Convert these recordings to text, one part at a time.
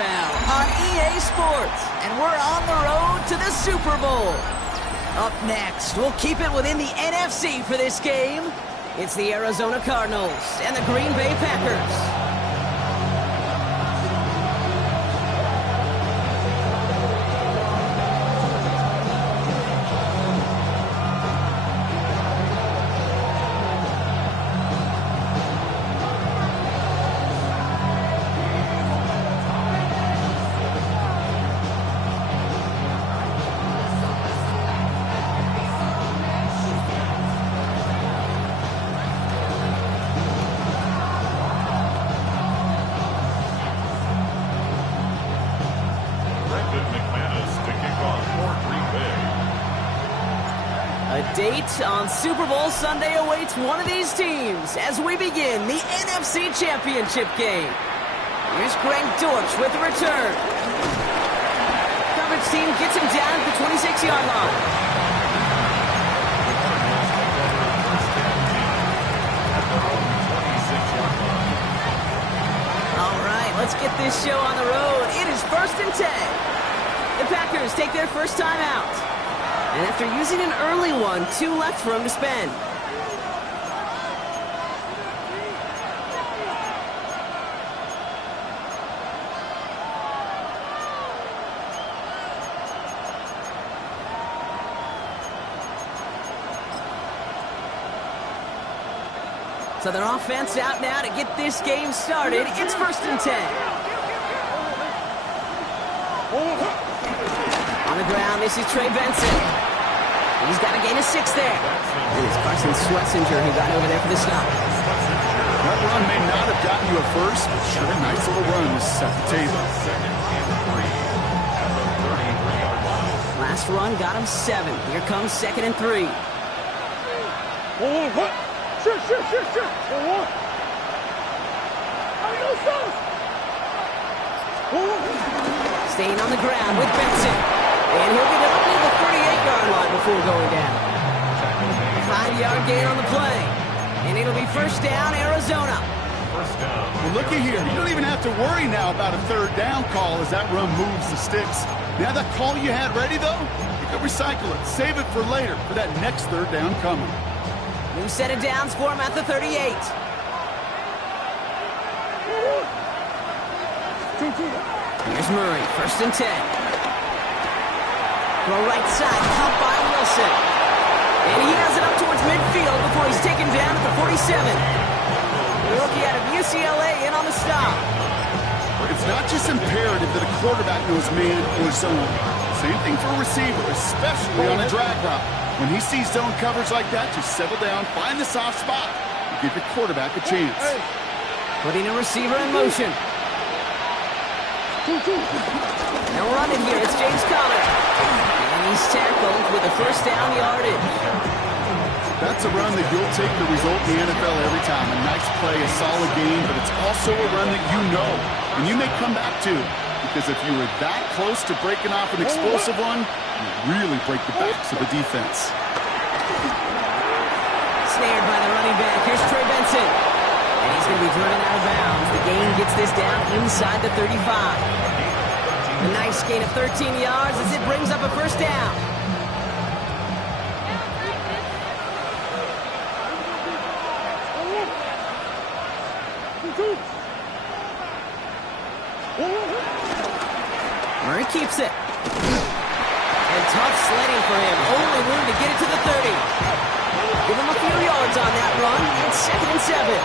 NFL on EA Sports, and we're on the road to the Super Bowl. Up next, we'll keep it within the NFC for this game. It's the Arizona Cardinals and the Green Bay Packers. Date on Super Bowl Sunday awaits one of these teams as we begin the NFC Championship game. Here's Greg Dortch with the return. Coverage team gets him down at the 26-yard line. All right, let's get this show on the road. It is 1st and 10. The Packers take their first time out. And after using an early one, 2 left for him to spend. So their offense out now to get this game started. It's 1st and 10. On the ground, this is Trey Benson. He's got a gain of 6 there. And it's Carson Schwarzenegger who got over there for the stop. That run may not have gotten you a first, but sure a nice little run to set the table. Last run got him 7. Here comes 2nd and 3. Staying on the ground with Benson. And he'll get up to the 38-yard line before going down. 5-yard gain on the play. And it'll be 1st down, Arizona. Well, looky here. You don't even have to worry now about a 3rd down call as that run moves the sticks. Now that call you had ready, though, you can recycle it. Save it for later for that next 3rd down coming. New set of downs for him at the 38. Here's Murray, 1st and 10. Throw right side, caught by Wilson. And he has it up towards midfield before he's taken down at the 47. The rookie out of UCLA in on the stop. It's not just imperative that a quarterback knows man or zone. Same thing for a receiver, especially on a drag route. When he sees zone coverage like that, just settle down, find the soft spot, and give your quarterback a chance. Putting a receiver in motion. Now running here, it's James Conner. And he's tackled with a 1st down yardage. That's a run that you'll take the result in the NFL every time. A nice play, a solid game, but it's also a run that you know. And you may come back to, because if you were that close to breaking off an explosive one, you really break the backs of the defense. Snared by the running back. Here's Trey Benson. And he's going to be driven out of bounds. The gain gets this down inside the 35. A nice gain of 13 yards as it brings up a 1st down. Murray keeps it. And tough sledding for him. Only room to get it to the 30. Give him a few yards on that run. It's 2nd and 7.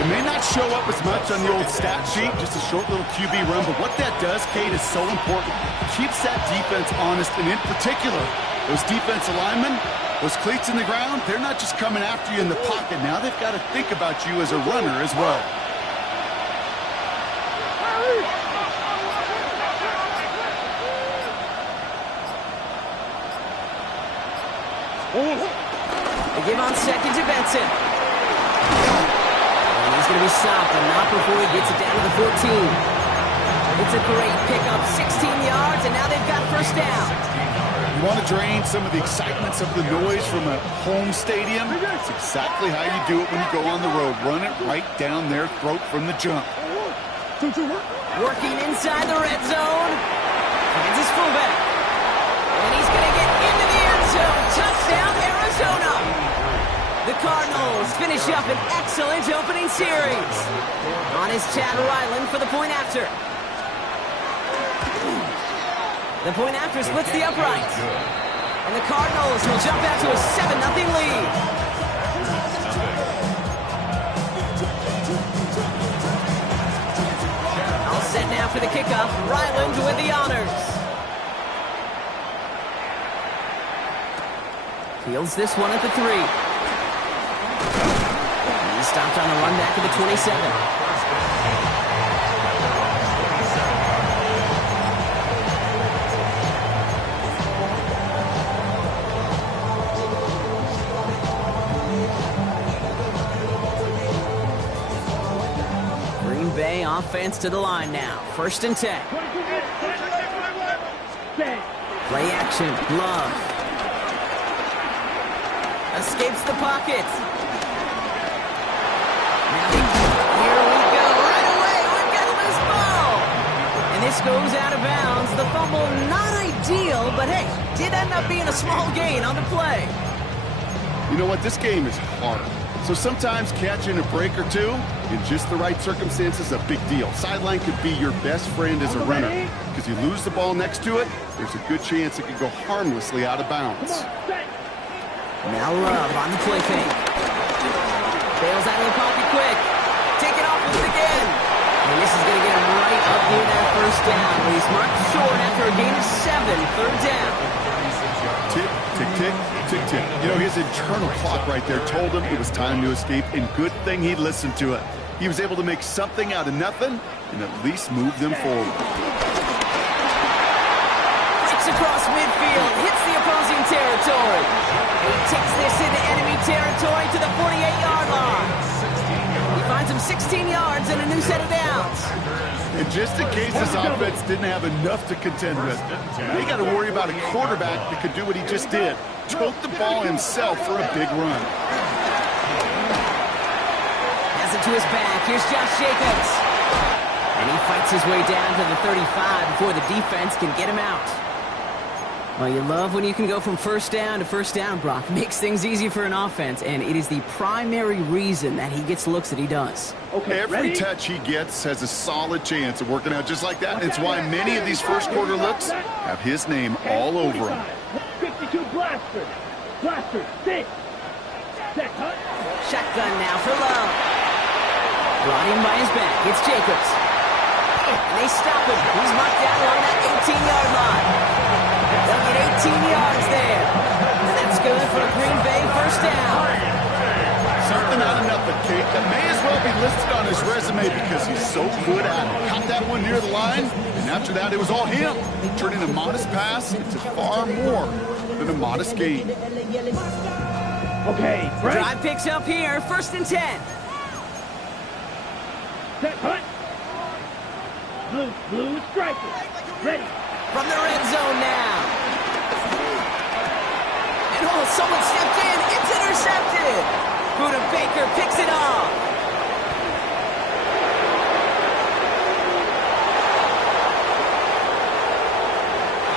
It may not show up as much on the old stat sheet, just a short little QB run, but what that does, Kate, is so important. It keeps that defense honest, and in particular, those defensive linemen, those cleats in the ground, they're not just coming after you in the pocket. Now they've got to think about you as a runner as well. They give on 2nd to Benson. And he's going to be stopped, and not before he gets it down to the 14. It's a great pickup, 16 yards, and now they've got 1st down. You want to drain some of the excitements of the noise from a home stadium? It's exactly how you do it when you go on the road. Run it right down their throat from the jump. Working inside the red zone. Kansas fullback. And he's going to get into the end zone. Touchdown, Arizona. The Cardinals finish up an excellent opening series. On is Chad Ryland for the point after. The point after splits the uprights. And the Cardinals will jump out to a 7-0 lead. All set now for the kickoff. Ryland with the honors. Fields this one at the 3. He stopped on the run back to the 27. Bay offense to the line now. 1st and 10. Play action. Love. Escapes the pocket. Now here we go. Right away. We've got a loose ball. And this goes out of bounds. The fumble not ideal, but hey, did end up being a small gain on the play. You know what? This game is hard. So sometimes catching a break or two in just the right circumstances is a big deal. Sideline could be your best friend as a runner because you lose the ball next to it, there's a good chance it could go harmlessly out of bounds. Now Love on the play fake. Bails out of the pocket quick. Take it off with it again. And this is going to get him right up near that 1st down. But he's marked short after a gain of 7. 3rd down. Tick, tick, tick, tick, tick. You know, his internal clock right there told him it was time to escape, and good thing he listened to it. He was able to make something out of nothing and at least move them forward. Breaks across midfield, hits the opposing territory. He takes this into enemy territory to the 48-yard line. He finds him 16 yards and a new set of downs. And just in case this offense didn't have enough to contend with, they got to worry about a quarterback that could do what he just did. Tote the ball himself for a big run. Has it to his back. Here's Josh Jacobs. And he fights his way down to the 35 before the defense can get him out. Well, you love when you can go from 1st down to 1st down, Brock. Makes things easy for an offense, and it is the primary reason that he gets looks that he does. Okay, every touch he gets has a solid chance of working out just like that. It's why many of these first quarter looks have his name all over them. 52 Blaster. Blaster, 6. Shotgun now for Love. Brought in by his back. It's Jacobs. And they stop him. He's marked down along that 18-yard line. They'll get 18 yards there. And that's good for a Green Bay 1st down. Something out of nothing, Kate. That may as well be listed on his resume because he's so good at it. Caught that one near the line, and after that, it was all him. Turning a modest pass into far more than a modest gain. Okay, right. Drive picks up here. 1st and 10. Set, hunt. Blue striker. Ready. From the red zone now. And someone stepped in. It's intercepted. Buda Baker picks it off.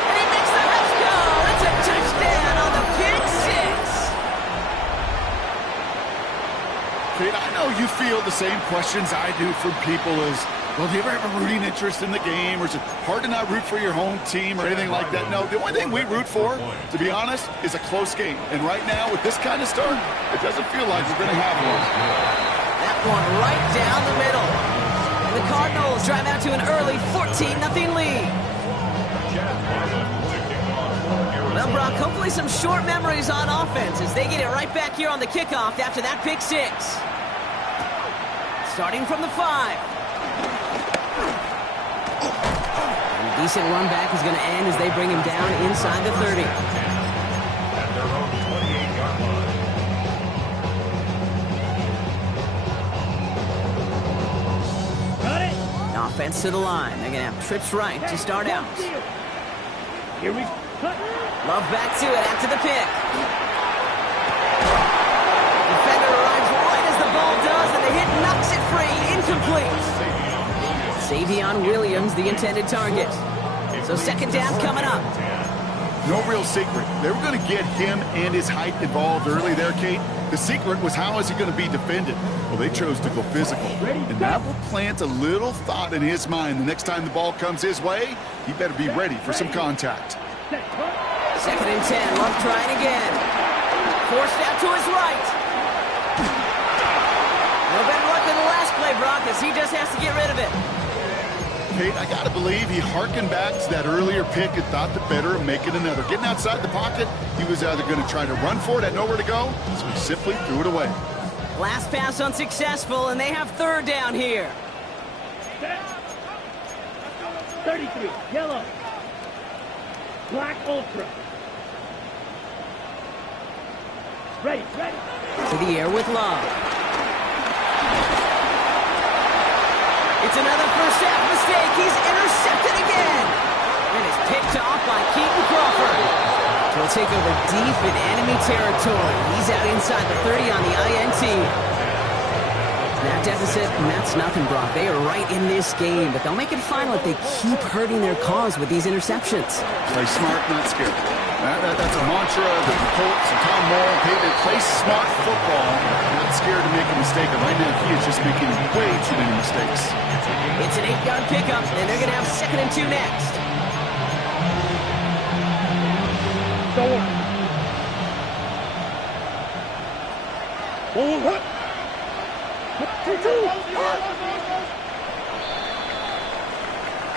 And he makes the house go. It's a touchdown on the pick 6. Kate, I know you feel the same questions I do from people as, well, do you ever have a rooting interest in the game, or is it hard to not root for your home team or anything like that? No, the only thing we root for, to be honest, is a close game. And right now, with this kind of start, it doesn't feel like we're going to have one. That one right down the middle. And the Cardinals drive out to an early 14-0 lead. Well, Brock, hopefully some short memories on offense as they get it right back here on the kickoff after that pick 6. Starting from the 5. Decent run back is going to end as they bring him down inside the 30. At their own 28-yard line. Got it. Offense to the line. They're going to have trips right to start out. Here we cut. Love back to it after the pick. Defender arrives right as the ball does, and the hit knocks it free. Incomplete. Savion Williams, the intended target. So second down coming up. No real secret. They were going to get him and his height involved early there, Kate. The secret was, how is he going to be defended? Well, they chose to go physical. And that will plant a little thought in his mind. The next time the ball comes his way, he better be ready for some contact. Second and 10. Love trying again. Forced out to his right. No better luck than the last play, Brock, as he just has to get rid of it. Kate, I got to believe he hearkened back to that earlier pick and thought the better of making another. Getting outside the pocket, he was either going to try to run for it, had nowhere to go, so he simply threw it away. Last pass unsuccessful, and they have third down here. 33, yellow. Black Ultra. Ready. To the air with Love. It's another first half mistake. He's intercepted again. And is picked off by Keaton Crawford. He'll take over deep in enemy territory. He's out inside the 30 on the INT. That deficit, and that's nothing, Brock. They are right in this game, but they'll make it final if they keep hurting their cause with these interceptions. Play smart, not scared. That's a mantra that the Colts and Tom Moore, they play smart football, not scared to make a mistake. And right now, he is just making way too many mistakes. It's an 8-yard pickup, and they're going to have second and 2 next.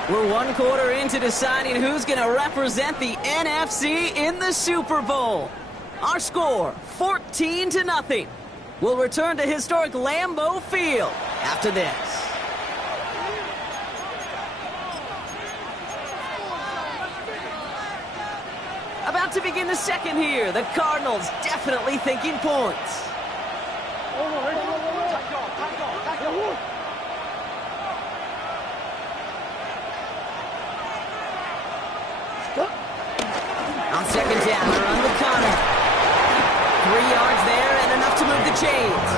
We're one quarter into deciding who's going to represent the NFC in the Super Bowl. Our score, 14-0. We'll return to historic Lambeau Field after this. About to begin the second here. The Cardinals definitely thinking points. On second down, they're on with Connor. 3 yards there and enough to move the chains.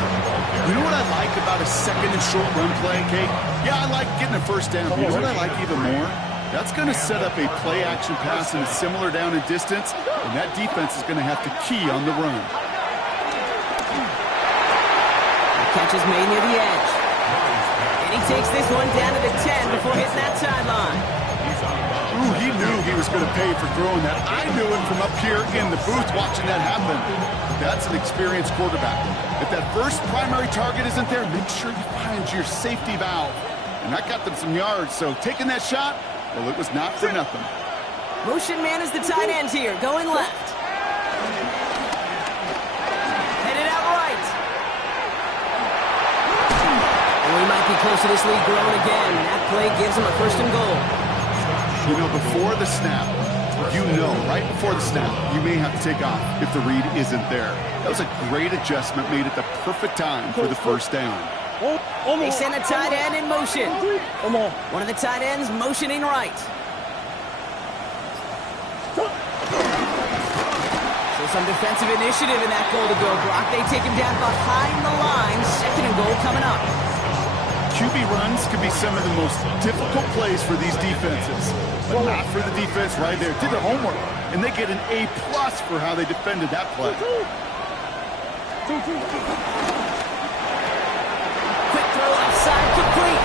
You know what I like about a second and short run play, Kate? Yeah, I like getting a first down. But you know what I like even more? That's going to set up a play-action pass in a similar down and distance, and that defense is going to have to key on the run. The catch is made near the edge. And he takes this one down to the 10 before hitting that sideline. Ooh, he knew he was going to pay for throwing that. I knew it from up here in the booth watching that happen. That's an experienced quarterback. If that first primary target isn't there, make sure you find your safety valve. And that got them some yards, so taking that shot, well, it was not for nothing. Motion man is the tight end here, going left. Headed out right. And we might be close to this lead growing again. That play gives him a first and goal. You know, before the snap, right before the snap, you may have to take off if the read isn't there. That was a great adjustment made at the perfect time for the first down. They send a tight end in motion. One of the tight ends motioning right. So some defensive initiative in that goal to go, Brock. They take him down behind the line. Second and goal coming up. QB runs could be some of the most difficult plays for these defenses, but not for the defense right there. Did their homework, and they get an A+ for how they defended that play. Quick throw outside, complete,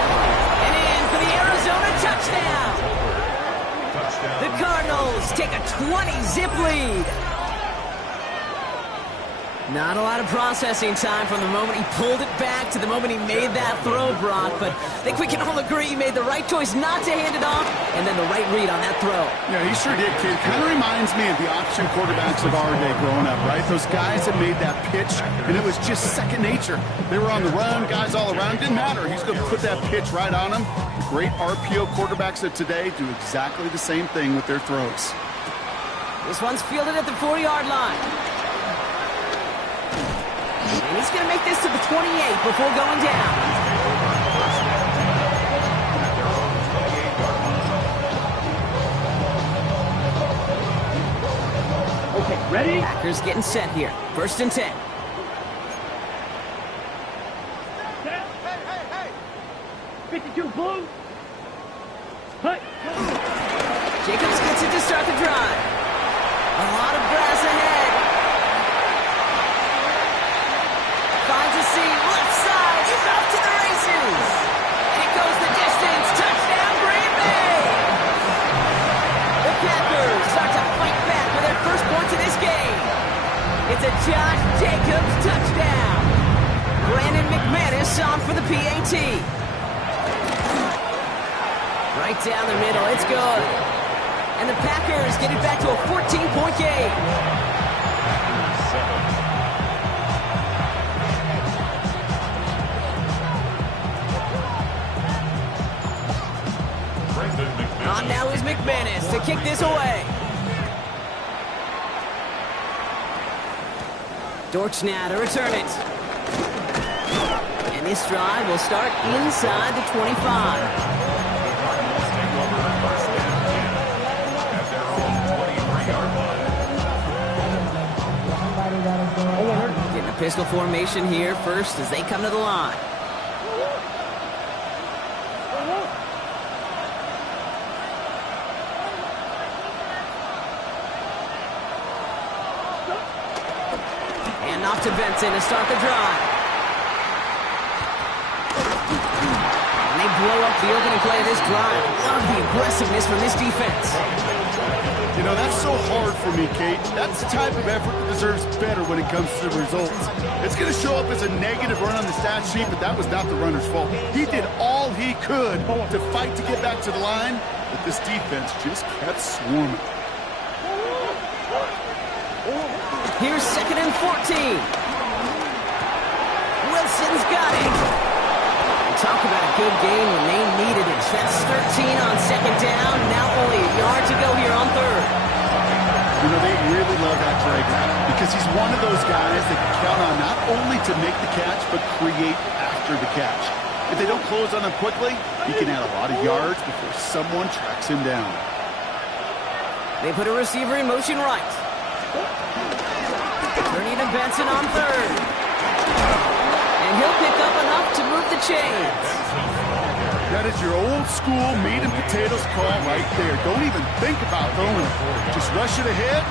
and in for the Arizona touchdown. The Cardinals take a 20-zip lead. Not a lot of processing time from the moment he pulled it back to the moment he made that throw, Brock. But I think we can all agree he made the right choice not to hand it off, and then the right read on that throw. Yeah, he sure did, kid. Kind of reminds me of the option quarterbacks of our day growing up, right? Those guys that made that pitch, and it was just second nature. They were on the run, guys all around. Didn't matter. He's going to put that pitch right on them. The great RPO quarterbacks of today do exactly the same thing with their throws. This one's fielded at the 40-yard line. And he's going to make this to the 28 before going down. Okay, ready? Packers getting set here. First and 10. Set. 52 blue. Jacobs gets it to start the drive. A lot of grass ahead. Finds a seam, left side. He's off to the races. And it goes the distance. Touchdown, Green Bay. The Packers start to fight back for their first points of this game. It's a Josh Jacobs touchdown. Brandon McManus on for the PAT. Right down the middle, it's good. And the Packers get it back to a 14-point game. On now is McManus to kick this away. Dortch now to return it. And this drive will start inside the 25. Getting a pistol formation here first as they come to the line. And off to Benson to start the drive. And they blow up the opening play of this drive. Love the aggressiveness from this defense. You know, that's so hard for me, Kate. That's the type of effort that deserves better when it comes to the results. It's going to show up as a negative run on the stat sheet, but that was not the runner's fault. He did all he could to fight to get back to the line, but this defense just kept swarming. Here's 2nd and 14. Wilson's got it. Talk about a good game when they needed it. That's 13 on 2nd down. Now only a yard to go here on 3rd. You know, they really love that Traeger because he's one of those guys that can count on not only to make the catch, but create after the catch. If they don't close on him quickly, he can add a lot of yards before someone tracks him down. They put a receiver in motion right. Turning to Benson on 3rd. And he'll pick up enough to move the chains. That is your old school meat and potatoes call right there. Don't even think about throwing it. Just rush it ahead,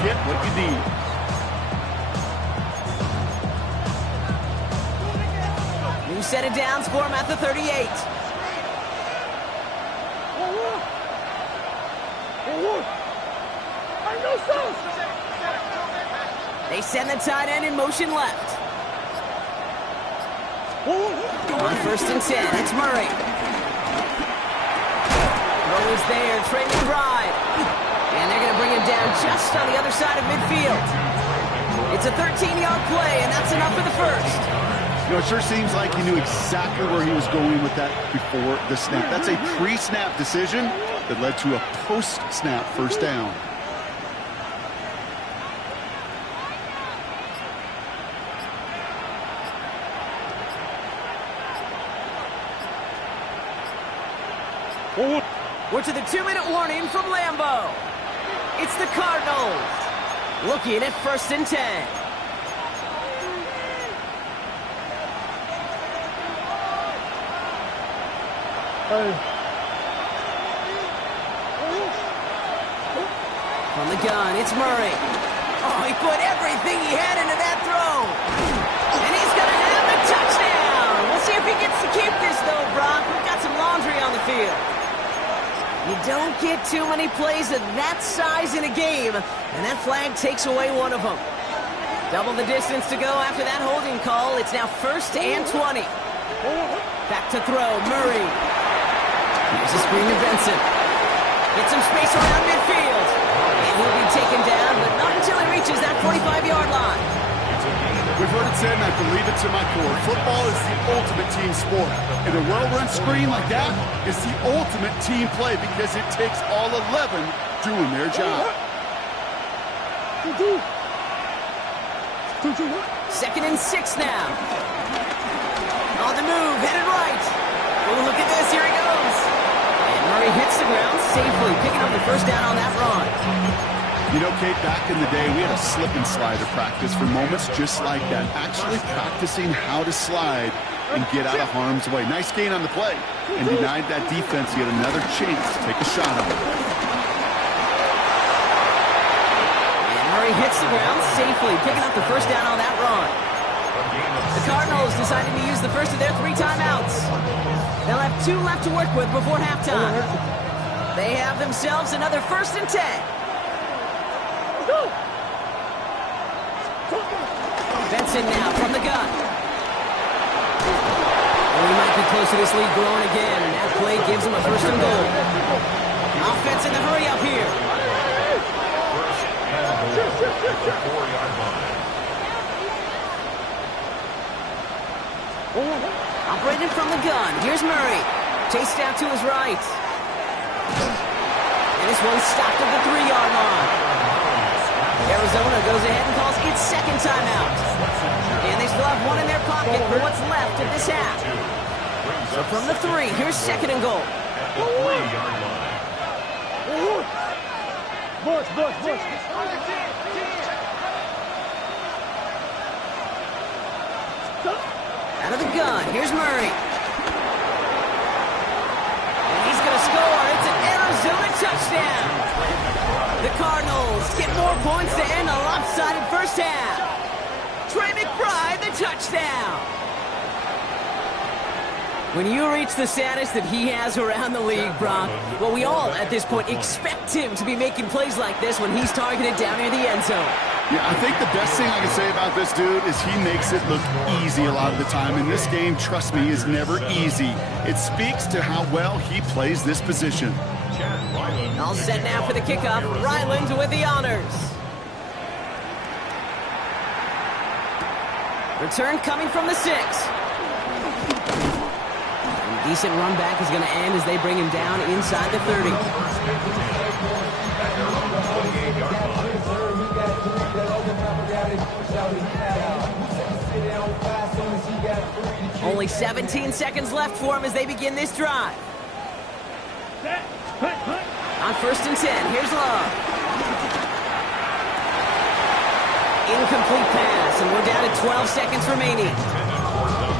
get what you need. New set of downs for him at the 38. They send the tight end in motion left. On 1st and 10, it's Murray. Throw is there, trailing drive. And they're going to bring him down just on the other side of midfield. It's a 13-yard play, and that's enough for the first. You know, it sure seems like he knew exactly where he was going with that before the snap. That's a pre-snap decision that led to a post-snap first down. We're to the 2-minute warning from Lambeau. It's the Cardinals looking at 1st and 10. From the gun, it's Murray. Oh, he put everything he had into that throw. And he's going to have a touchdown. We'll see if he gets to keep this, though, Brock. We've got some laundry on the field. You don't get too many plays of that size in a game, and that flag takes away one of them. Double the distance to go after that holding call. It's now 1st and 20. Back to throw, Murray. Here's a screen to Benson. Get some space around midfield. And he'll be taken down, but not until he reaches that 45-yard line. We've heard it said, and I believe it to my core. Football is the ultimate team sport. And a well-run screen like that is the ultimate team play because it takes all 11 doing their job. 2nd and 6 now. On the move, headed right. Oh, look at this, here he goes. And Murray hits the ground safely, picking up the first down on that run. You know, Kate, back in the day, we had a slip and slide to practice for moments just like that. Actually practicing how to slide and get out of harm's way. Nice gain on the play and denied that defense yet another chance to take a shot on it. Murray hits the ground safely, picking up the first down on that run. The Cardinals decided to use the first of their 3 timeouts. They'll have 2 left to work with before halftime. They have themselves another 1st and 10. Benson now from the gun. We might be close to this lead growing again, and that play gives them a 1st and goal. Offense in the hurry up here. Operating from the gun. Here's Murray. Chased out to his right. And this one's stopped at the 3-yard line. Arizona goes ahead and calls its 2nd timeout. And they still have 1 in their pocket for what's left of this half. So from the 3, here's 2nd and goal. Bush. Out of the gun, here's Murray. And he's going to score. It's an Arizona touchdown. The Cardinals get more points to end a lopsided first half. Trey McBride, the touchdown. When you reach the status that he has around the league, Brock, well, we all at this point expect him to be making plays like this when he's targeted down near the end zone. Yeah, I think the best thing I can say about this dude is he makes it look easy a lot of the time. And this game, trust me, is never easy. It speaks to how well he plays this position. All set now for the kickoff. Ryland with the honors. Return coming from the 6. And a decent run back is going to end as they bring him down inside the 30. Only 17 seconds left for him as they begin this drive. On 1st and 10, here's Love. Incomplete pass, and we're down to 12 seconds remaining.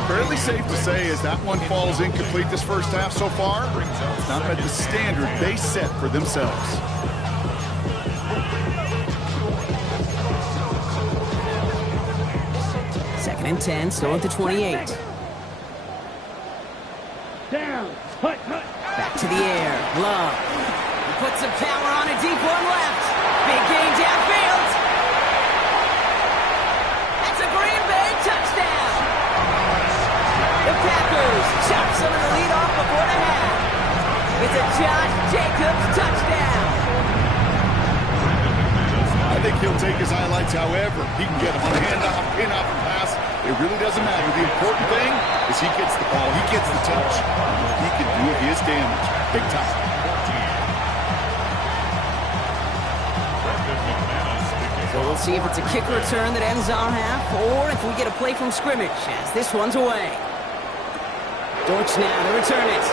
Fairly safe to say as that one falls incomplete this first half so far, it's not met the standard they set for themselves. Second and 10, still at the 28. Down. Back to the air. Love. He puts some power on a deep one left. Big gain downfield. That's a Green Bay touchdown. The Packers chop some of the lead off before the half. It's a Josh Jacobs touchdown. I think he'll take his highlights however he can get them on a handoff, pin-off, and pass. It really doesn't matter. The important thing is he gets the ball, he gets the touch. He can do his damage. Big time. So we'll see if it's a kick return that ends our half, or if we get a play from scrimmage as this one's away. Dortch now to return it.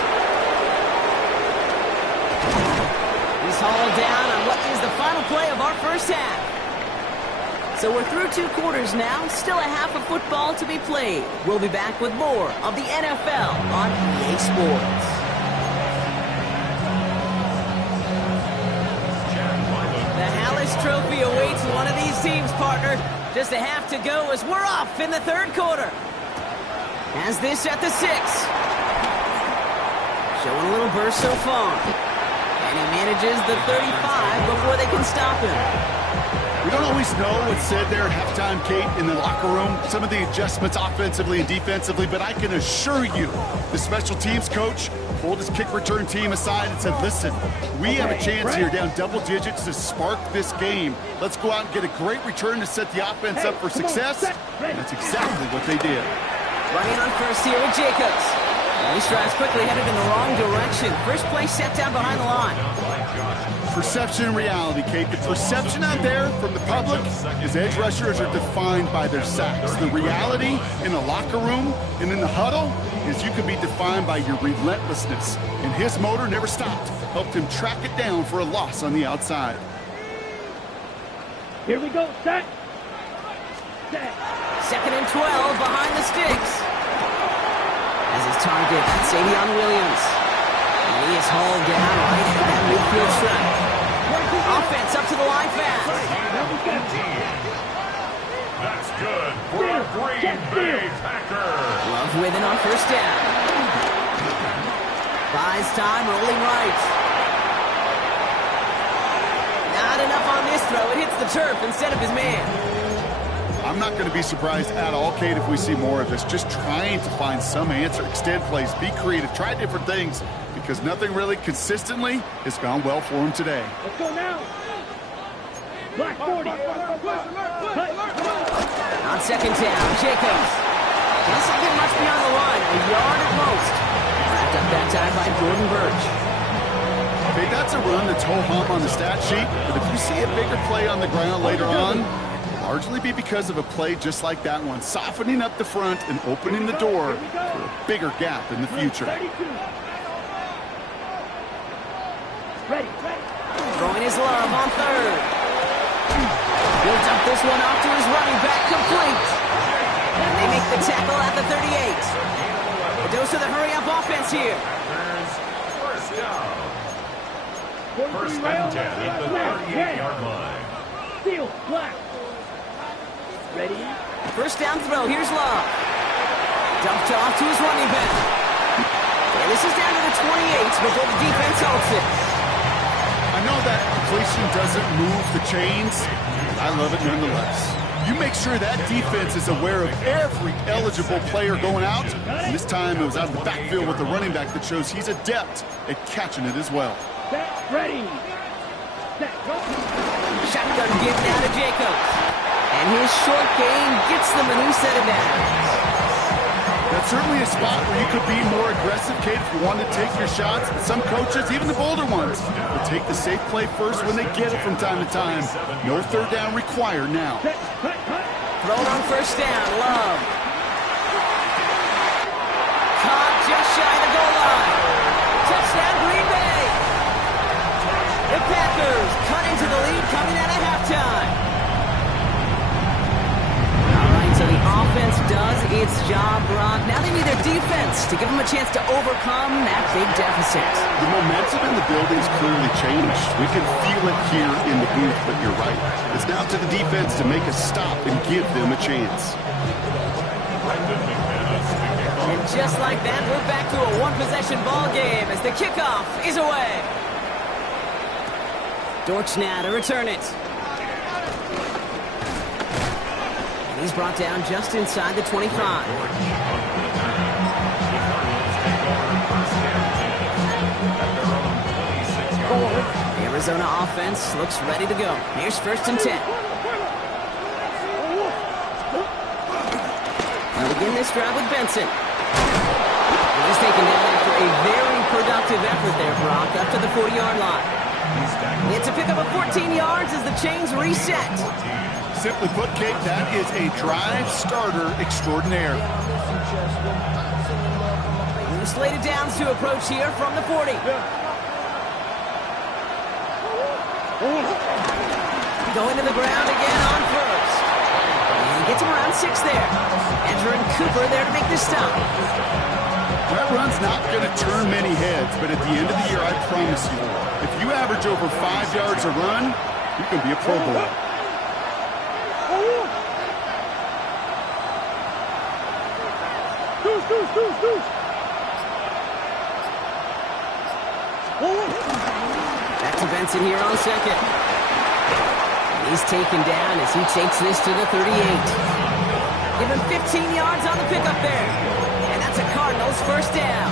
He's hauled down on what is the final play of our first half. So we're through 2 quarters now, still a half of football to be played. We'll be back with more of the NFL on EA Sports. The Hallis Trophy awaits one of these teams, partner. Just a half to go as we're off in the 3rd quarter. Has this at the 6. Showing a little burst so far. And he manages the 35 before they can stop him. We don't always know what's said there at halftime, Kate, in the locker room. Some of the adjustments offensively and defensively, but I can assure you the special teams coach pulled his kick return team aside and said, listen, we have a chance here down double digits to spark this game. Let's go out and get a great return to set the offense up for success. And that's exactly what they did. Running on first here with Jacobs. And he strides quickly, headed in the wrong direction. First play set down behind the line. Perception and reality, Kate. The perception out there from the public is edge rushers are defined by their sacks. The reality in the locker room and in the huddle is you can be defined by your relentlessness. And his motor never stopped. Helped him track it down for a loss on the outside. Here we go. Set. 2nd and 12 behind the sticks. As his target, Savion Williams. And he is hauled down right at that midfield stripe. Offense up to the line fast. first down. Buys time, rolling right. Not enough on this throw. It hits the turf instead of his man. I'm not going to be surprised at all, Kate, if we see more of this. Just trying to find some answer, extend plays, be creative, try different things, because nothing really consistently has gone well for him today. Let's go now. Black 40. On second down, Jacobs. Doesn't get much beyond the line, a yard at most. Wrapped up that time by Jordan Burch. Okay, that's a run that's ho-hum on the stat sheet, but if you see a bigger play on the ground later on, it'll largely be because of a play just like that one, softening up the front and opening the door for a bigger gap in the future. Ready. Throwing his love on third. He'll dump this one off to his running back, complete. And they make the tackle at the 38. A dose of the hurry-up offense here. First down. First and 10 at the 38-yard line. Steal, black. Ready? First down throw, here's Love. Dumped off to his running back. And this is down to the 28 before the defense holds it. I know that completion doesn't move the chains. I love it nonetheless. You make sure that defense is aware of every eligible player going out. And this time it was out of the backfield with the running back that shows he's adept at catching it as well. Set, ready. Set, go. Shotgun give now to Jacobs. And his short gain gets them a new set of downs. That's certainly a spot where you could be more aggressive, Kate, if you want to take your shots. Some coaches, even the bolder ones, will take the safe play first when they get it from time to time. No third down required now. Set, cut. Thrown on first down, Love. Caught just shy of the goal line. Touchdown, Green Bay. The Packers cut into the lead coming out of halftime. So the offense does its job, Brock. Now they need their defense to give them a chance to overcome that big deficit. The momentum in the building's clearly changed. We can feel it here in the booth, but you're right. It's now to the defense to make a stop and give them a chance. And just like that, we're back to a one-possession ball game as the kickoff is away. Dortch now to return it. He's brought down just inside the 25. The Arizona offense looks ready to go. Here's first and 10. They'll begin this drive with Benson. He's taken down after a very productive effort there, Brock, up to the 40-yard line. It's a pickup of 14 yards as the chains reset. Simply put, Kate, that is a drive starter extraordinaire. New slated downs to approach here from the 40. Going to the ground again on first. And he gets him around 6 there. Edger and Cooper there to make this stop. That run's not going to turn many heads, but at the end of the year, I promise you, if you average over 5 yards a run, you can be a Pro Bowler. Back to Benson here on second. He's taken down as he takes this to the 38. Give him 15 yards on the pickup there. And that's a Cardinals first down.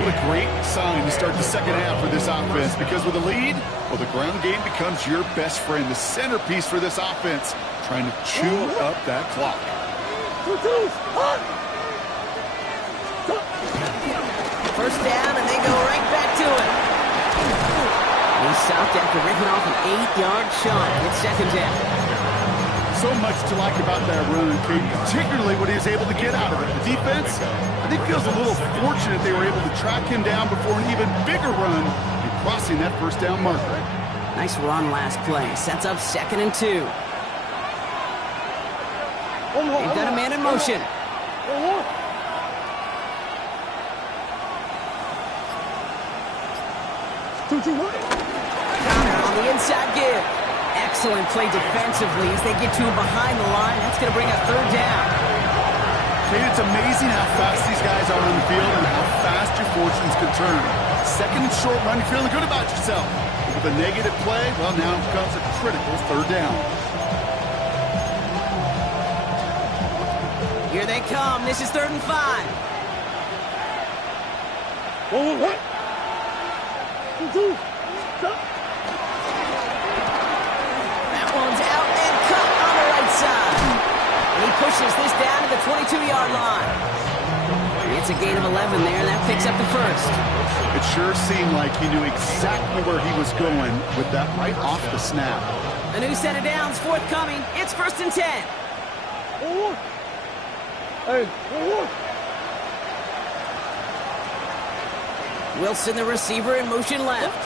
What a great sign to start the second half for this offense, because with a lead, well, the ground game becomes your best friend, the centerpiece for this offense, trying to chew up that clock. First down, and they go right back to it. He's stopped after ripping off an 8-yard shot. It's second down. So much to like about that run, Kate, particularly what he was able to get out of it. The defense, I think, feels a little fortunate they were able to track him down before an even bigger run and crossing that first down marker. Nice run last play. Sets up second and 2. They've got a man in motion. Counter on the inside give. Excellent play defensively as they get to him behind the line. That's going to bring a third down. Kate, it's amazing how fast these guys are on the field and how fast your fortunes can turn. Second and short run, you're feeling good about yourself. But with a negative play, well, now it becomes a critical third down. Here they come. This is 3rd and 5. What? That one's out and cut on the right side. And he pushes this down to the 22-yard line. It's a gain of 11 there, and that picks up the first. It sure seemed like he knew exactly where he was going with that right off the snap. A new set of downs forthcoming. It's 1st and 10. Wilson, the receiver, in motion left.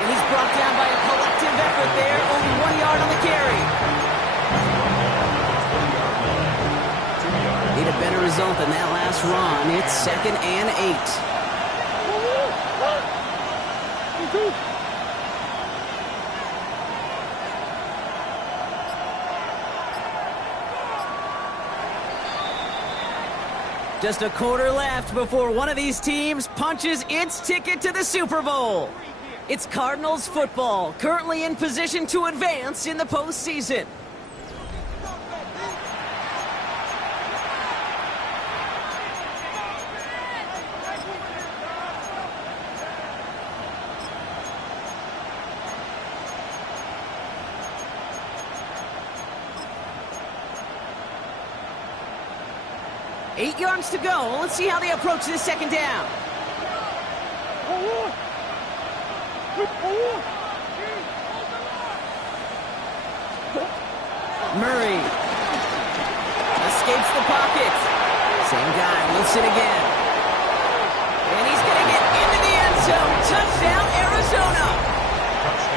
And he's brought down by a collective effort there. Only 1 yard on the carry. Need a better result than that last run. It's 2nd and 8. Just a quarter left before one of these teams punches its ticket to the Super Bowl. It's Cardinals football, currently in position to advance in the postseason. Eight yards to go. Let's see how they approach this second down. Murray escapes the pocket. Same guy, Wilson again. And he's going to get into the end zone. Touchdown, Arizona.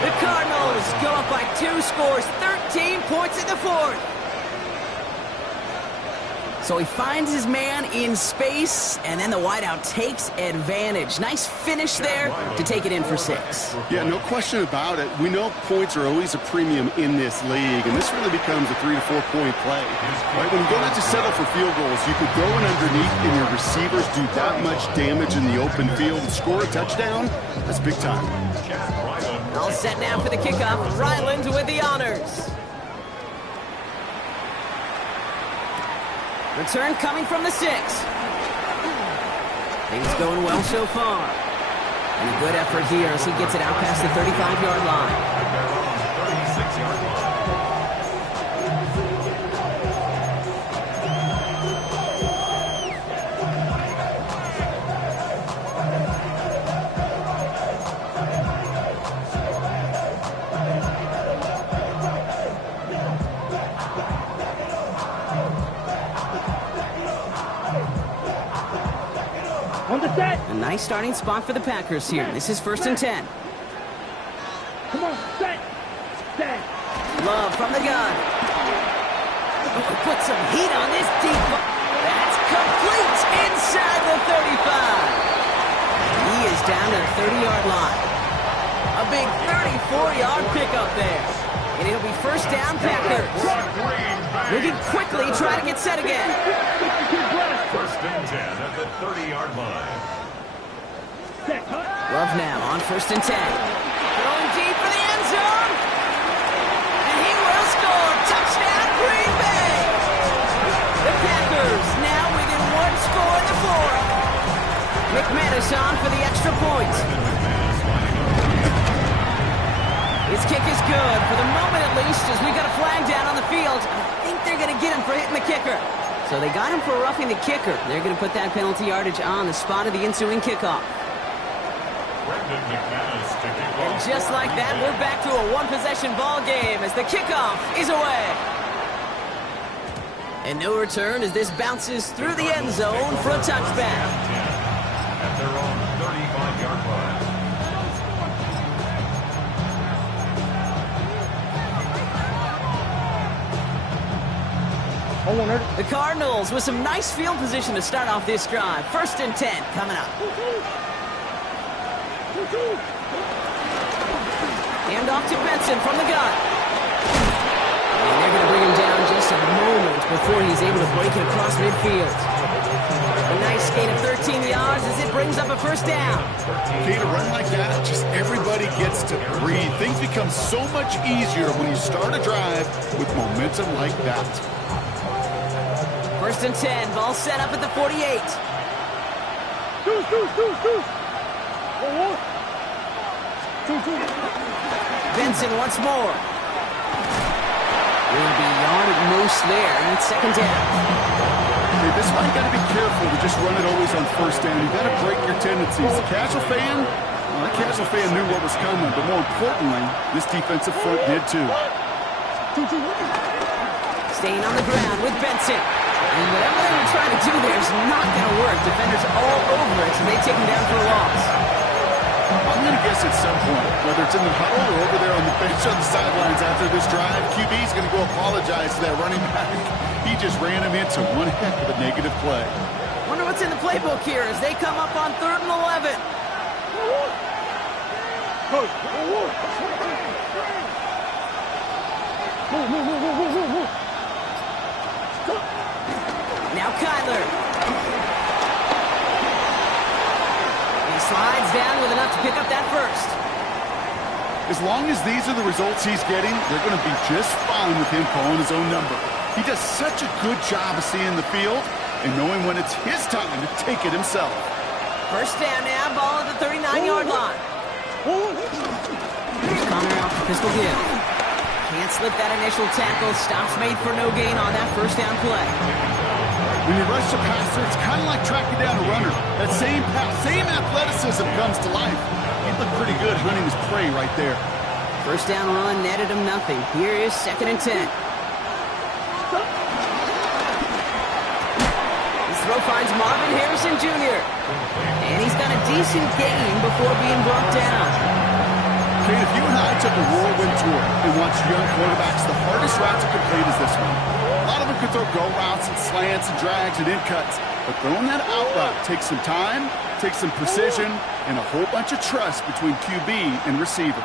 The Cardinals go up by 2 scores, 13 points in the 4th. So he finds his man in space, and then the wideout takes advantage. Nice finish there to take it in for 6. Yeah, no question about it. We know points are always a premium in this league, and this really becomes a 3 to 4 point play. Right? When you don't have to settle for field goals, you could go in underneath and your receivers do that much damage in the open field and score a touchdown. That's big time. All set now for the kickoff. Ryland with the honors. Return coming from the 6. Things going well so far. And a good effort here as he gets it out past the 35-yard line. 36-yard line. A nice starting spot for the Packers here. This is 1st and 10. Come on, set. Love from the gun. Put some heat on this deep. That's complete inside the 35. He is down to the 30-yard line. A big 34-yard pickup there. And it'll be 1st down, Packers. Looking quickly, try to get set again. 1st and 10 at the 30-yard line. Love now on 1st and 10. Throwing deep for the end zone. And he will score. Touchdown, Green Bay. The Packers now within 1 score in the 4th. McManus on for the extra point. His kick is good, for the moment at least, as we got a flag down on the field. I think they're going to get him for hitting the kicker. So they got him for roughing the kicker. They're going to put that penalty yardage on the spot of the ensuing kickoff. And just like that, we're back to a 1-possession ball game as the kickoff is away. And no return as this bounces through the end zone for a touchback. At their own 35-yard line. The Cardinals with some nice field position to start off this drive. 1st and 10 coming up. Hand off to Benson from the gun. And they're going to bring him down just just a moment before he's able to break it across midfield. A nice gain of 13 yards as it brings up a first down. Okay, to run like that, just everybody gets to breathe. Things become so much easier when you start a drive with momentum like that. First and 10, ball set up at the 48. Benson once more. Will be yard at most there, and it's second down. Okay, this one you got to be careful to just run it always on first down. You got to break your tendencies. The casual fan, well, that casual fan knew what was coming, but more importantly, this defensive front did too. Staying on the ground with Benson. And whatever they were trying to do there is not going to work. Defenders all over it, so they take him down for a loss. I'm going to guess at some point, whether it's in the huddle or over there on the bench on the sidelines after this drive, QB's going to go apologize to that running back. He just ran him into one heck of a negative play. Wonder what's in the playbook here as they come up on 3rd and 11. Now Kyler. He slides down with enough to pick up that first. As long as these are the results he's getting, they're going to be just fine with him calling his own number. He does such a good job of seeing the field and knowing when it's his time to take it himself. First down now, ball at the 39-yard line. Here's Connor out for pistol give. Can't slip that initial tackle. Stops made for no gain on that first down play. When you rush the passer, it's kind of like tracking down a runner. That same pass, same athleticism comes to life. He looked pretty good hunting his prey right there. First down run netted him nothing. Here is 2nd and 10. His throw finds Marvin Harrison Jr. And he's got a decent gain before being brought down. Kate, if you and I took a whirlwind tour and watched young quarterbacks, the hardest route to complete is this one. A lot of them could throw go routes and slants and drags and in cuts, but throwing that out route takes some time, takes some precision, and a whole bunch of trust between QB and receiver.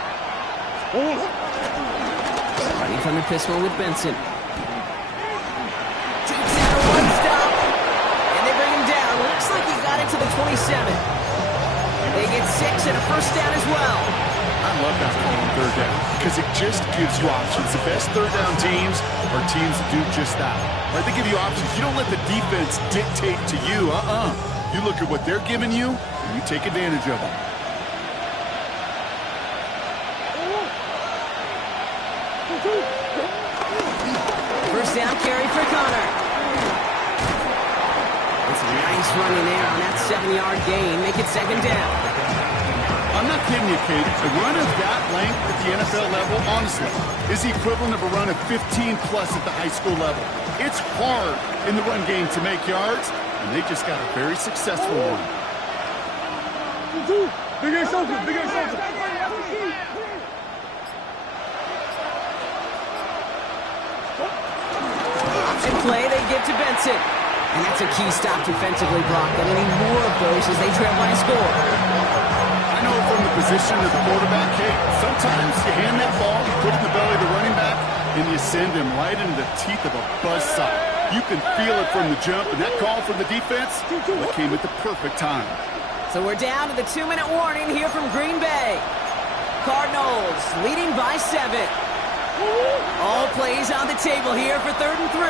Running from the pistol with Benson. Takes out a one stop, and they bring him down. Looks like he got it to the 27. They get 6 and a first down as well. I love that call on 3rd down because it just gives you options. The best 3rd down teams are teams that do just that. Right? They give you options. You don't let the defense dictate to you. You look at what they're giving you, and you take advantage of it. First down carry for Connor. It's a nice run in there on that 7-yard gain. Make it 2nd down. I'm not kidding you, Kate. A run of that length at the NFL level, honestly, is the equivalent of a run of 15-plus at the high school level. It's hard in the run game to make yards, and they just got a very successful one. Big A's open, Big A's open. Option play, they give to Benson. And that's a key stop defensively, Brock. But any more of those as they trail by a score. I know from the position of the quarterback, Kate, sometimes you hand that ball, you put it in the belly of the running back, and you send him right into the teeth of a buzzsaw. You can feel it from the jump, and that call from the defense, that came at the perfect time. So we're down to the 2-minute warning here from Green Bay. Cardinals leading by 7. All plays on the table here for 3rd and 3.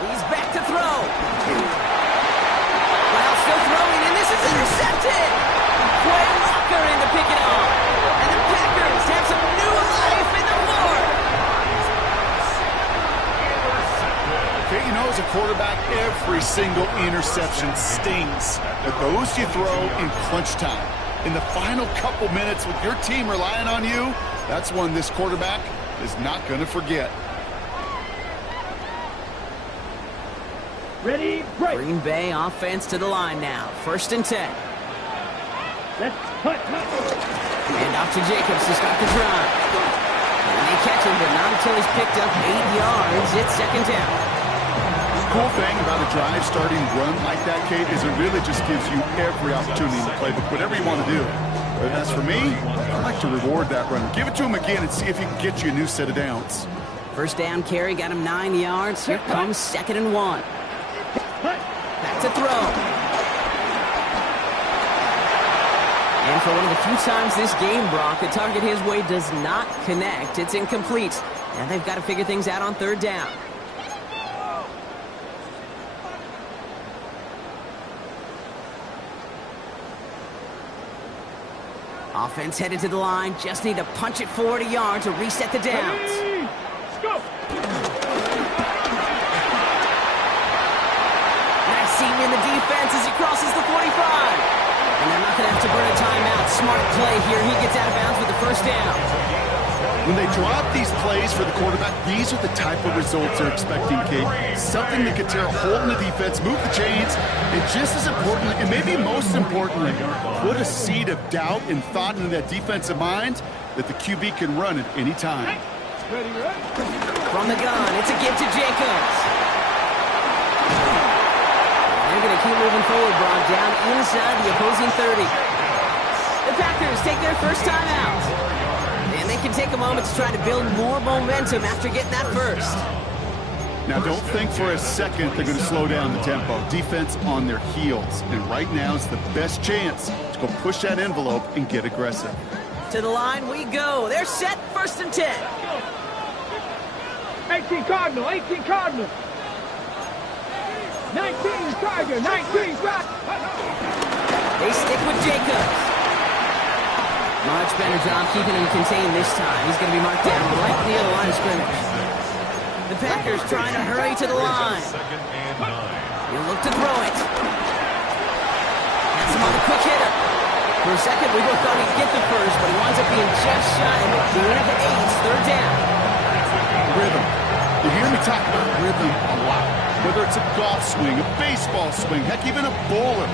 He's back to throw. While still throwing, and this is intercepted. Quay Walker in to pick it off. And the Packers have some new life in the fourth. Okay, you know, as a quarterback, every single interception stings. But those you throw in crunch time. In the final couple minutes with your team relying on you, that's one this quarterback is not going to forget. Ready, break. Green Bay offense to the line now. 1st and 10. Let's cut. And off to Jacobs to start the drive. And they catch him, but not until he's picked up 8 yards. It's 2nd down. cool thing about a drive starting run like that, Kate, is it really just gives you every opportunity in the playbook, whatever you want to do. But as for me, I like to reward that run. Give it to him again and see if he can get you a new set of downs. First down carry got him 9 yards. Here comes 2nd and 1. Back to throw. And for one of the few times this game, Brock, the target his way does not connect. It's incomplete. And they've got to figure things out on 3rd down. Offense headed to the line. Just need to punch it forward a yard to reset the downs. Let's go. Nice seam in the defense as he crosses the 45. And they're not going to have to burn a timeout. Smart play here. He gets out of bounds with the 1st down. When they draw up these plays for the quarterback, these are the type of results they're expecting, Kate. Something that could tear a hole in the defense, move the chains, and just as importantly, and maybe most importantly, put a seed of doubt and thought into that defensive mind that the QB can run at any time. From the gun, it's a give to Jacobs. They're going to keep moving forward, Brock, down inside the opposing 30. The Packers take their first time out. And they can take a moment to try to build more momentum after getting that first. Now, don't think for a second they're going to slow down the tempo. Defense on their heels. And right now is the best chance to go push that envelope and get aggressive. To the line we go. They're set, 1st and 10. 18 Cardinal, 18 Cardinal. 19 Tiger, 19 Rock. They stick with Jacobs. Much better job keeping him contained this time. He's going to be marked down right near the line of scrimmage. The Packers trying to hurry to the line. He'll look to throw it. Has him on the quick hitter. For a second, we both thought he'd get the first, but he winds up being just shy of the gain of 8. 3rd down. Rhythm. You hear me talk about rhythm a lot. Whether it's a golf swing, a baseball swing, heck, even a bowler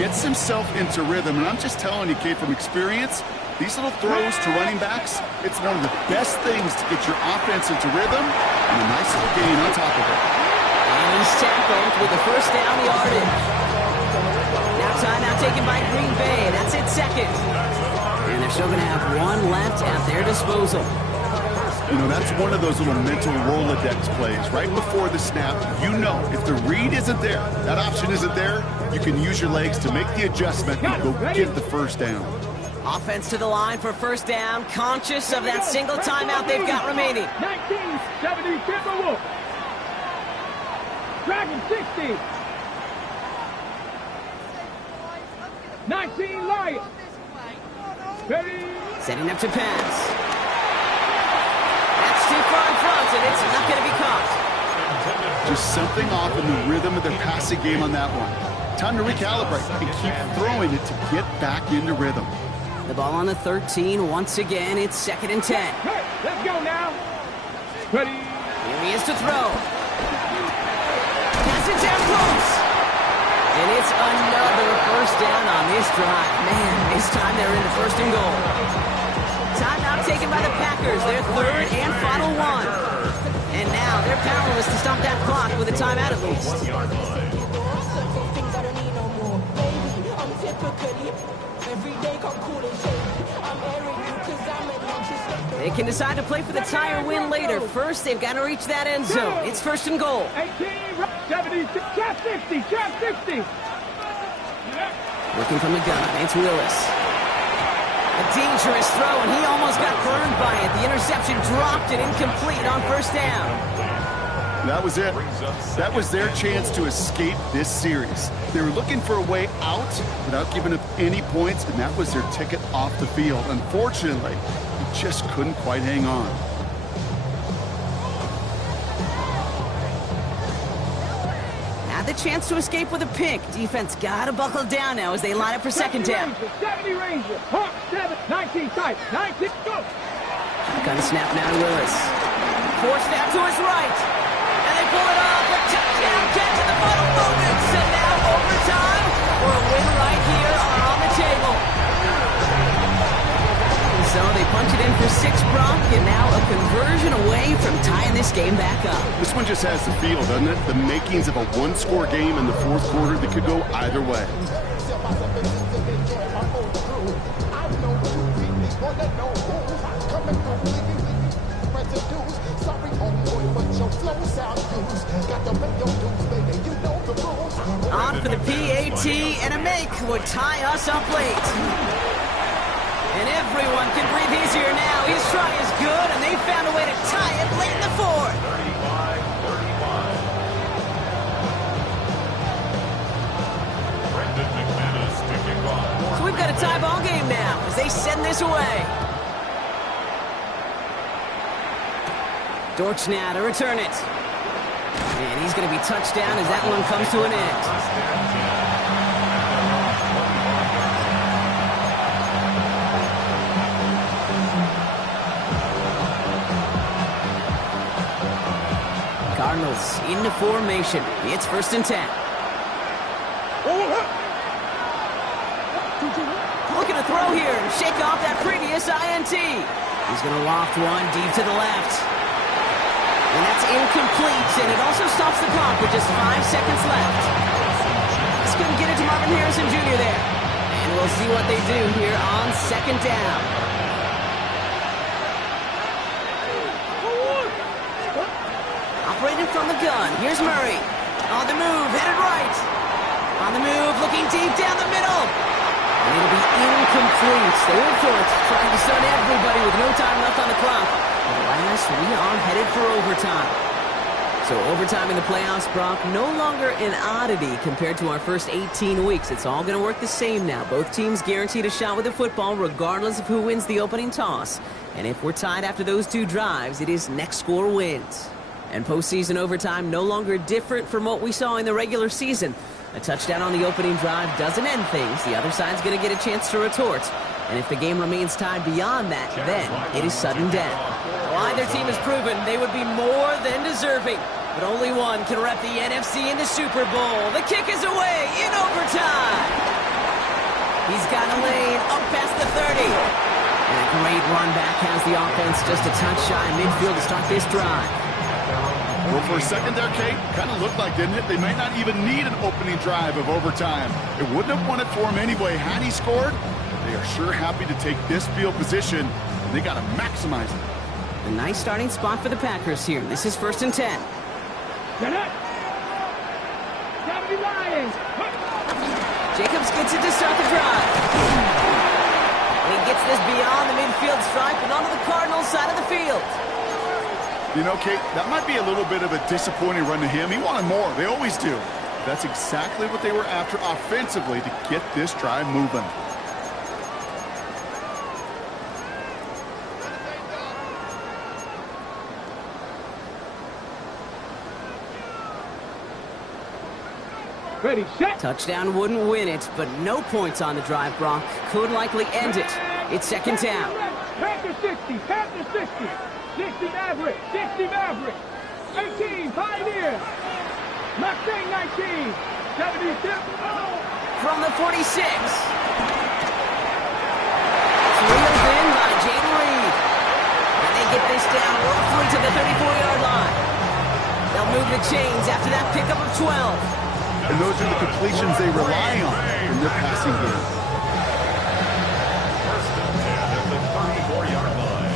gets himself into rhythm. And I'm just telling you, Kate, from experience, these little throws to running backs, it's one of the best things to get your offense into rhythm and a nice little gain on top of it. And he's tackled with the 1st down yardage. Now timeout taken by Green Bay. That's it, 2nd. And they're still going to have 1 left at their disposal. You know, that's one of those little mental Rolodex plays. Right before the snap, you know if the read isn't there, that option isn't there, you can use your legs to make the adjustment and go get the 1st down. Offense to the line for 1st down, conscious of that single timeout they've got remaining. 1970 Timberwolf. Dragon 60. 19 Lions. Ready. Setting up to pass. That's too far in front, and it's not going to be caught. Just something off in the rhythm of their passing game on that one. Time to recalibrate and keep throwing it to get back into rhythm. The ball on the 13. Once again, it's 2nd and 10. Hey, let's go now. Ready. Here he is to throw. Pass it down close. And it's another 1st down on this drive. Man, this time they're into 1st and goal. Timeout taken by the Packers. Their 3rd and final one. And now they're powerless to stop that clock with a timeout at least. They can decide to play for the tie or win later. First, they've got to reach that end zone. It's 1st and goal. 18, 70, trap 60, trap 60. Looking from the gun, it's Willis. A dangerous throw, and he almost got burned by it. The interception dropped it incomplete on 1st down. That was it. That was their chance to escape this series. They were looking for a way out without giving up any points, and that was their ticket off the field. Unfortunately, he just couldn't quite hang on. Had the chance to escape with a pick. Defense got to buckle down now as they line up for 2nd down. 70 Ranger, Hawk 7, 19 tight, 19, go. Got a snap now to Willis. Forced out to his right. And they pull it off. A touchdown catch in the final moments. And now overtime for a win right here are on the table. So they punch it in after 6, Brock, and now a conversion away from tying this game back up. This one just has the feel, doesn't it? The makings of a one-score game in the fourth quarter that could go either way. On for the PAT, and a make would tie us up late. And everyone can breathe easier now. His try is good, and they found a way to tie it late in the fourth. 35-35. Brendan McManus kicking off. So we've got a tie ball game now as they send this away. Dortch now to return it. And he's going to be touched down as that one comes to an end. Cardinals into formation. It's 1st and 10. Looking to throw here and shake off that previous INT. He's going to loft one deep to the left. And that's incomplete, and it also stops the clock with just 5 seconds left. Just couldn't get it to Marvin Harrison Jr. there. And we'll see what they do here on 2nd down. Operating from the gun, here's Murray. On the move, headed right. On the move, looking deep down the middle. And it'll be incomplete. They went for it, trying to stun everybody with no time left on the clock. Alas, we are headed for overtime. So overtime in the playoffs, Brock, no longer an oddity compared to our first 18 weeks. It's all going to work the same now. Both teams guaranteed a shot with the football regardless of who wins the opening toss. And if we're tied after those 2 drives, it is next score wins. And postseason overtime no longer different from what we saw in the regular season. A touchdown on the opening drive doesn't end things. The other side's going to get a chance to retort. And if the game remains tied beyond that, then it is sudden death. Well, either team has proven they would be more than deserving. But only one can rep the NFC in the Super Bowl. The kick is away in overtime. He's got a lane up past the 30. And a great run back has the offense just a touch shy midfield to start this drive. Well, for a second there, Kate, kind of looked like, didn't it? They might not even need an opening drive of overtime. It wouldn't have won it for him anyway had he scored. They are sure happy to take this field position, and they got to maximize it. A nice starting spot for the Packers here. This is 1st and 10. Get it! 70 Lions! Jacobs gets it to start the drive. And he gets this beyond the midfield stripe and onto the Cardinals side of the field. You know, Kate, that might be a little bit of a disappointing run to him. He wanted more. They always do. That's exactly what they were after offensively to get this drive moving. Ready, set! Touchdown wouldn't win it, but no points on the drive, Brock. Could likely end it. It's 2nd down. Panther 60, Panther 60. 60 Maverick, 60 Maverick. 18 Pioneer. Mustang 19. 70 Tip. From the 46. It's reeled in by Jaden Reed. And they get this down roughly to the 34-yard line. They'll move the chains after that pickup of 12. And those are the completions they rely on in their passing game. 1st and 10 at the 34-yard line.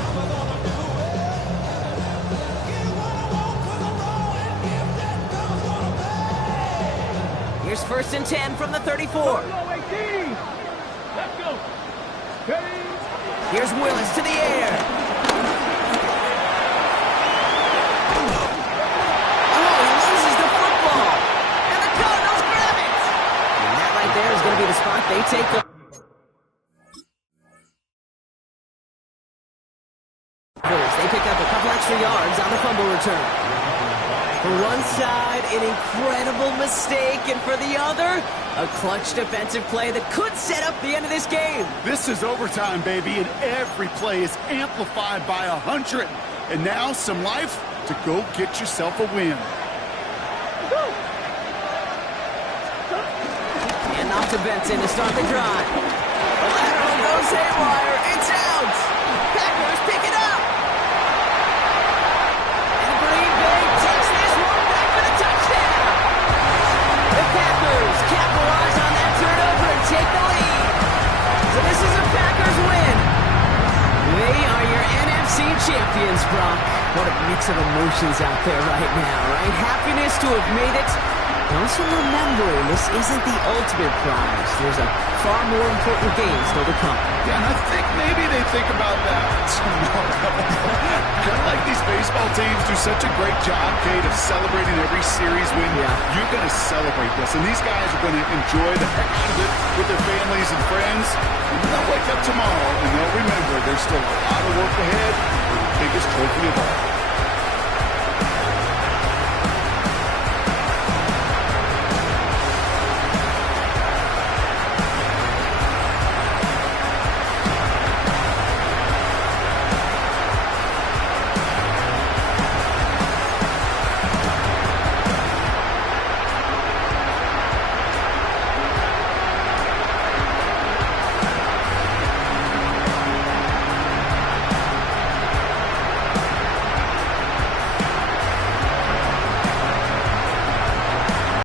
Here's 1st and 10 from the 34. Low 18. Let's go. Ready. Here's Willis to the air. Oh, he loses the football. And the Cardinals grab it. And that right there is going to be the spot they take the... They pick up a couple extra yards on the fumble return. For one side, an incredible mistake, and for the other, a clutch defensive play that could set up the end of this game. This is overtime, baby, and every play is amplified by 100. And now some life to go get yourself a win. And off to Benson to start the drive. The lateral goes haywire. It's out. Packers pick So this is a Packers win. They are your NFC champions, Brock. What a mix of emotions out there right now, right? Happiness to have made it. And also remembering this isn't the ultimate prize. There's a far more important game still to come. Yeah, and I think maybe they think about that tomorrow. Kind of like these baseball teams do such a great job, Kate, of celebrating every series win. Yeah. You're going to celebrate this, and these guys are going to enjoy the heck out of it with their families and friends. And they'll wake up tomorrow, and they'll remember there's still a lot of work ahead for the biggest trophy of all.